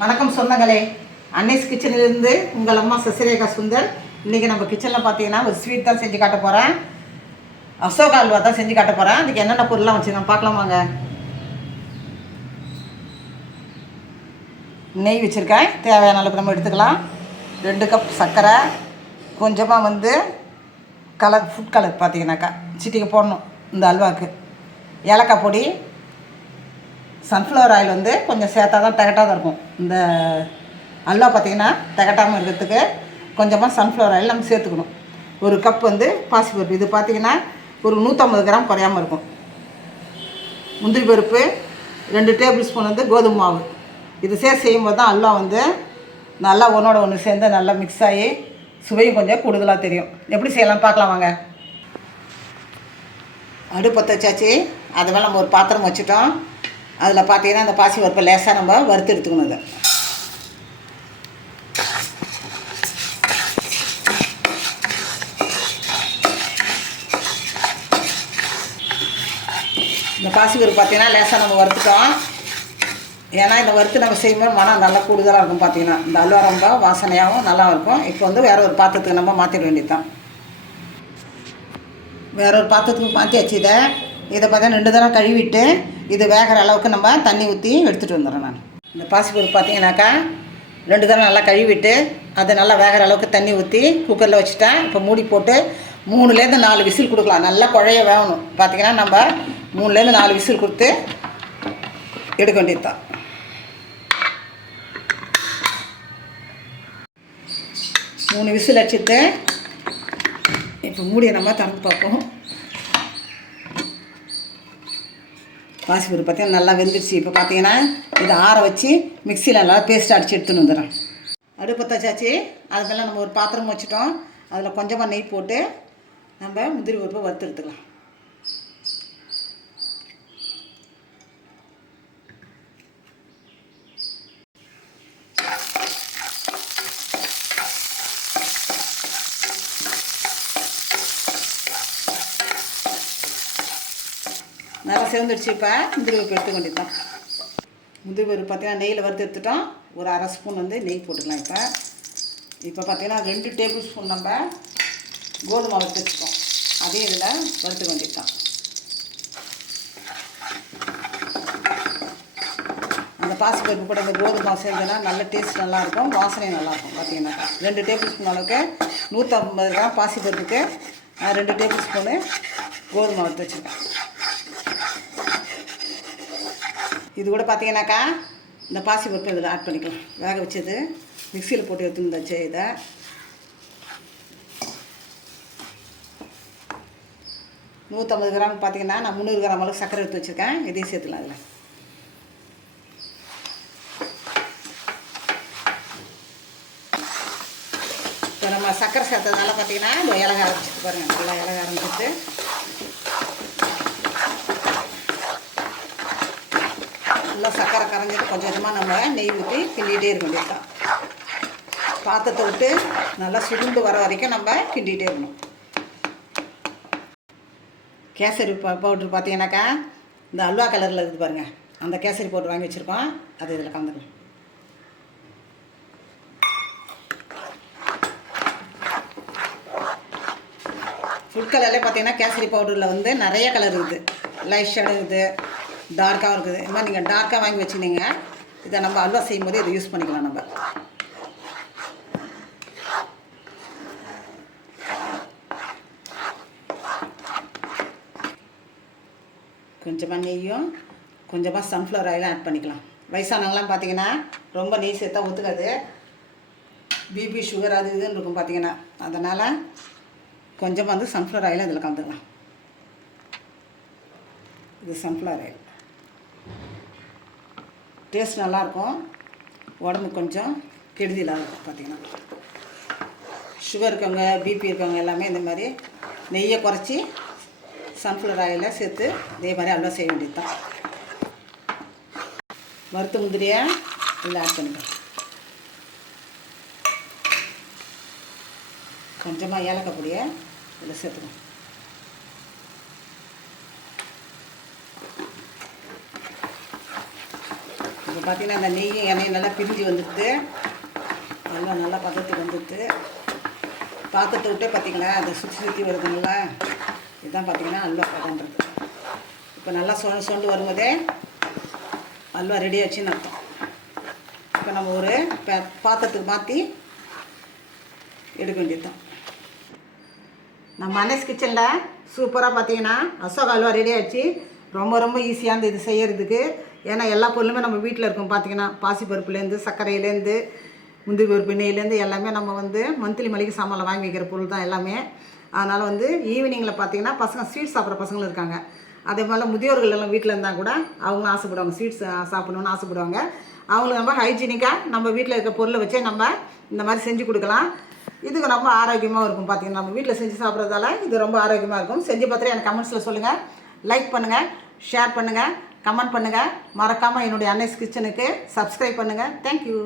வணக்கம் சொந்தங்களே. அன்னைஸ் கிச்சனிலிருந்து உங்கள் அம்மா சசிரேகா சுந்தர். இன்றைக்கி நம்ம கிச்சனில் பார்த்தீங்கன்னா ஒரு ஸ்வீட் தான் செஞ்சு காட்ட போகிறேன் அசோகா அல்வா தான் செஞ்சு காட்ட போகிறேன் அதுக்கு என்னென்ன பொருள்லாம் வச்சுருக்கேன் பார்க்கலாமாங்க நெய் வச்சுருக்கேன். தேவையான அளவுக்கு நம்ம எடுத்துக்கலாம். ரெண்டு கப் சர்க்கரை. கொஞ்சமாக வந்து கலர் ஃபுட் கலர் பார்த்தீங்கன்னாக்கா சிட்டிக்கு போடணும் இந்த அல்வாவுக்கு ஏலக்காய் பொடி சன்ஃப்ளவர் ஆயில் வந்து கொஞ்சம் சேர்த்தா தான் திகட்டாத இருக்கும். இந்த அல்வா பார்த்திங்கன்னா திகட்டாமல் இருக்கிறதுக்கு கொஞ்சமாக சன்ஃப்ளவர் ஆயில் நம்ம சேர்த்துக்கணும். ஒரு கப் வந்து பாசிப்பருப்பு இது பார்த்திங்கன்னா ஒரு நூற்றம்பது கிராம் குறையாமல் இருக்கும். முந்திரி பருப்பு ரெண்டு டேபிள் ஸ்பூன் வந்து கோதுமை மாவு. இது சேர்த்து செய்யும்போது தான் அல்வா வந்து நல்லா ஒன்றோட ஒன்று சேர்ந்து நல்லா மிக்ஸ் ஆகி சுவையும் கொஞ்சம் கூடுதலாக தெரியும். எப்படி செய்யலாம் பார்க்கலாம் வாங்க. அடுப்பத்தை வச்சாச்சு. அது மேலே நம்ம ஒரு பாத்திரம் வச்சுட்டோம். அதில் பார்த்தீங்கன்னா அந்த பாசி பருப்பை லேசாக நம்ம வறுத்து எடுத்துக்கணும் அதை இந்த பாசி பருப்பு பார்த்தீங்கன்னா லேசாக நம்ம வறுத்துட்டோம். ஏன்னா இந்த வறுத்து நம்ம செய்யும்போது மனம் நல்லா கூடுதலாக இருக்கும் பார்த்தீங்கன்னா. இந்த அல்வா ரொம்ப வாசனையாகவும் நல்லா இருக்கும். இப்போ வந்து வேறு ஒரு பாத்திரத்துக்கு நம்ம மாற்றிட வேண்டியதுதான். வேற ஒரு பாத்திரத்துக்கு மாற்றி வச்சு இதை. இதை பார்த்தா ரெண்டு தடவை கழுவிட்டு இது வேகிற அளவுக்கு நம்ம தண்ணி ஊற்றி எடுத்துகிட்டு வந்துடுறேன் நான். இந்த பாசிப்பருப்பு பார்த்தீங்கன்னாக்கா ரெண்டு தடவை நல்லா கழுவிட்டு அதை நல்லா வேகிற அளவுக்கு தண்ணி ஊற்றி குக்கரில் வச்சுட்டேன் இப்போ மூடி போட்டு மூணுலேருந்து நாலு விசில் கொடுக்கலாம். நல்லா குழைய வேகணும். பார்த்தீங்கன்னா நம்ம மூணுலேருந்து நாலு விசில் கொடுத்து எடுக்க வேண்டியது தான் மூணு விசில் அடிச்சுட்டு இப்போ மூடியை நம்ம திறந்து பார்ப்போம். பாசிப்பருப்பு பார்த்தீங்கன்னா நல்லா வெந்துடுச்சு இப்போ பார்த்தீங்கன்னா இதை ஆற வச்சு மிக்சியில் நல்லா பேஸ்ட் அடிச்சு எடுத்துன்னு வந்துடுறேன். அடுப்பு தச்சாச்சு அதுக்கெல்லாம் நம்ம ஒரு பாத்திரம் வச்சுட்டோம். அதில் கொஞ்சமாக நெய் போட்டு நம்ம முந்திரி பருப்பை வறுத்து எடுத்துக்கலாம். நல்லா சேர்ந்துடுச்சு இப்போ முந்திரி பருப்பு எடுத்துக்க வேண்டியதுதான் முந்திரி பருப்பு பார்த்தீங்கன்னா நெய்யில் வறுத்து எடுத்துட்டோம். ஒரு அரை ஸ்பூன் வந்து நெய் போட்டுக்கலாம் இப்போ. இப்போ பார்த்தீங்கன்னா ரெண்டு டேபிள் ஸ்பூன் நம்ம கோதுமை வறுத்து வச்சுக்கோம் அதே இதில் வறுத்து வேண்டியதுதான் அந்த பாசிப்பருப்பு கூட இந்த கோதுமை சேர்ந்ததுன்னா நல்ல டேஸ்ட் நல்லாயிருக்கும் வாசனையும் நல்லாயிருக்கும் பார்த்தீங்கன்னாக்கா ரெண்டு டேபிள் ஸ்பூன் அளவுக்கு நூற்றம்பது கிராம் பாசிப்பருப்புக்கு நான் ரெண்டு டேபிள் ஸ்பூனு கோதுமை வறுத்து வச்சுருக்கேன் இது கூட பார்த்தீங்கன்னாக்கா இந்த பாசி பருப்பு இதில் ஆட் பண்ணிக்கலாம். வேக வச்சது. மிக்சியில் போட்டு எடுத்துருந்தாச்சு இதை. நூற்றம்பது கிராம் பார்த்தீங்கன்னா நான் முந்நூறு கிராம் அளவுக்கு சர்க்கரை எடுத்து வச்சுருக்கேன். இதையும் சேர்த்துக்கலாம் அதில் இப்போ நம்ம சர்க்கரை சேர்த்ததுனால பார்த்தீங்கன்னா இந்த இலக ஆரம்பிச்சிட்டு பாருங்கள் நல்லா இலக ஆரம்பிச்சிட்டு நல்லா சக்கரை கரைஞ்சிட்டு கொஞ்சம் கொஞ்சமாக நம்ம நெய் ஊற்றி கிண்டிகிட்டே இருக்க வேண்டியதுதான். பாத்திரத்தை விட்டு நல்லா சுருண்டு வர வரைக்கும் நம்ம கிண்டிகிட்டே இருக்கணும். கேசரி ப பவுட்ரு பார்த்தீங்கன்னாக்கா இந்த அல்வா கலரில் இருக்குது பாருங்கள் அந்த கேசரி பவுட்ரு வாங்கி வச்சுருக்கோம். அது இதில் கலந்துக்கலாம் ஃபுட் கலர்லேயே பார்த்தீங்கன்னா கேசரி பவுடரில் வந்து நிறைய கலர் இருக்குது. லைட் ஷேடு இருக்குது. டார்க்காகவும் இருக்குது. இது மாதிரி நீங்கள் டார்க்காக வாங்கி வச்சுருந்தீங்க. இதை நம்ம அல்வா செய்யும் போது இதை யூஸ் பண்ணிக்கலாம் நம்ம. கொஞ்சமாக நெய்யும் கொஞ்சமாக சன்ஃப்ளவர் ஆயிலும் ஆட் பண்ணிக்கலாம். வயசானவங்களாம் பார்த்தீங்கன்னா ரொம்ப நெய் சேர்த்தா ஒத்துக்காது. பிபி சுகர் அது இதுன்னு இருக்கும் பார்த்தீங்கன்னா அதனால் கொஞ்சமாக வந்து சன்ஃப்ளவர் ஆயிலும் இதில் கலந்துக்கலாம். இது சன்ஃப்ளவர் ஆயில் டேஸ்ட் நல்லாயிருக்கும். உடம்பு கொஞ்சம் கெடுதி இருக்கும் பார்த்தீங்கன்னா. சுகர் இருக்கவங்க பிபி இருக்கவங்க எல்லாமே இந்த மாதிரி நெய்யை குறைச்சி சன்ஃப்ளவர் ஆயிலில் சேர்த்து இதே மாதிரி அல்வா செய்ய வேண்டியது தான் வறுத்த முந்திரியை இதில் ஆட் பண்ணிக்கலாம். கொஞ்சமாக ஏலக்காய் பொடியை இதில் சேர்த்துக்கணும் இப்போ பார்த்தீங்கன்னா அந்த நெய்யும் எண்ணெயும் நல்லா பிரிஞ்சு வந்துடுது நல்லா நல்லா பதத்துக்கு வந்துடுது பாத்திரத்தை விட்டே பார்த்தீங்களா அதை சுற்றி சுற்றி வருதுங்களா இதுதான் பார்த்தீங்கன்னா அல்வா பதன்றது இப்போ நல்லா சொண்டு சொண்டு வரும்போதே அல்வா ரெடி ஆச்சுன்னு அர்த்தம். இப்போ நம்ம ஒரு பாத்திரத்துக்கு மாற்றி எடுக்க வேண்டியதுதான். நம்ம அனேஸ் கிச்சனில் சூப்பராக பார்த்தீங்கன்னா அசோகா அல்வா ரெடி ஆச்சு. ரொம்ப ரொம்ப ஈஸியாக இது செய்கிறதுக்கு ஏன்னா எல்லா பொருளுமே நம்ம வீட்டில் இருக்கும். பார்த்தீங்கன்னா பாசிப்பருப்புலேருந்து சர்க்கரையிலேருந்து முந்திரி பருப்பு நெய்லேருந்து எல்லாமே நம்ம வந்து மந்த்லி மளிகை சாமானில் வாங்கி வைக்கிற பொருள் தான் எல்லாமே. அதனால் வந்து ஈவினிங்கில் பார்த்தீங்கன்னா பசங்க ஸ்வீட் சாப்பிட்ற பசங்களும் இருக்காங்க. அதே மாதிரி முதியோர்கள் எல்லாம் வீட்டில் இருந்தால் கூட அவங்களும் ஆசைப்படுவாங்க. ஸ்வீட்ஸ் சாப்பிடணுன்னு ஆசைப்படுவாங்க. அவங்களுக்கு நம்ம ஹைஜீனிக்காக நம்ம வீட்டில் இருக்க பொருளை வச்சே நம்ம இந்த மாதிரி செஞ்சு கொடுக்கலாம். இதுக்கு ரொம்ப ஆரோக்கியமாக இருக்கும் பார்த்தீங்கன்னா நம்ம வீட்டில் செஞ்சு சாப்பிட்றதால இது ரொம்ப ஆரோக்கியமாக இருக்கும். செஞ்சு பார்த்துட்டு எனக்கு கமெண்ட்ஸில் சொல்லுங்கள் லைக் பண்ணுங்கள் ஷேர் பண்ணுங்கள் கமெண்ட் பண்ணுங்கள் மறக்காமல் என்னுடைய அன்னைஸ் கிச்சனுக்கு சப்ஸ்கிரைப் பண்ணுங்கள் தேங்க்யூ